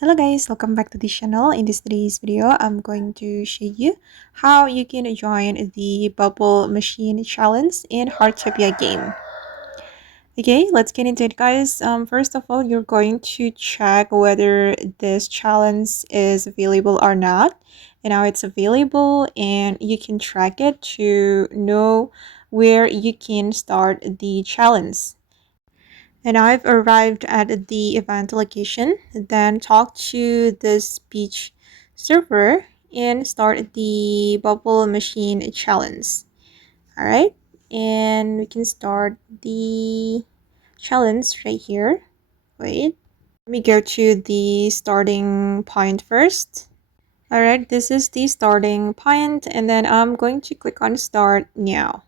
Hello guys, welcome back to the channel. In this today's video, I'm going to show you how you can join the bubble machine challenge in Heartopia game. Okay, let's get into it guys. First of all, you're going to check whether this challenge is available or not. And now it's available and you can track it to know where you can start the challenge. And I've arrived at the event location, then talk to the speech server and start the bubble machine challenge. Alright, and we can start the challenge right here. Wait, let me go to the starting point first. Alright, this is the starting point, and then I'm going to click on start now.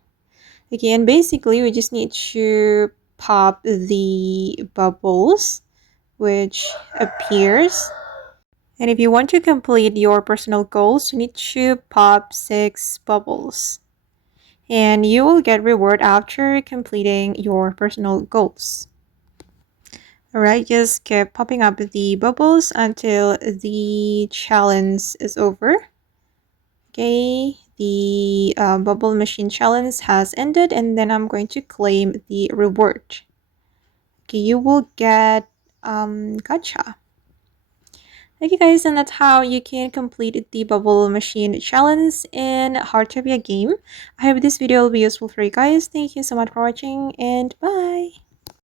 Okay, and basically we just need to pop the bubbles which appears. And if you want to complete your personal goals, you need to pop 6 bubbles. And you will get reward after completing your personal goals. Alright, just keep popping up the bubbles until the challenge is over. Okay, the bubble machine challenge has ended, and then I'm going to claim the reward. Okay, you will get gacha. Okay guys, and that's how you can complete the bubble machine challenge in Heartopia game. I hope this video will be useful for you guys. Thank you so much for watching, and bye.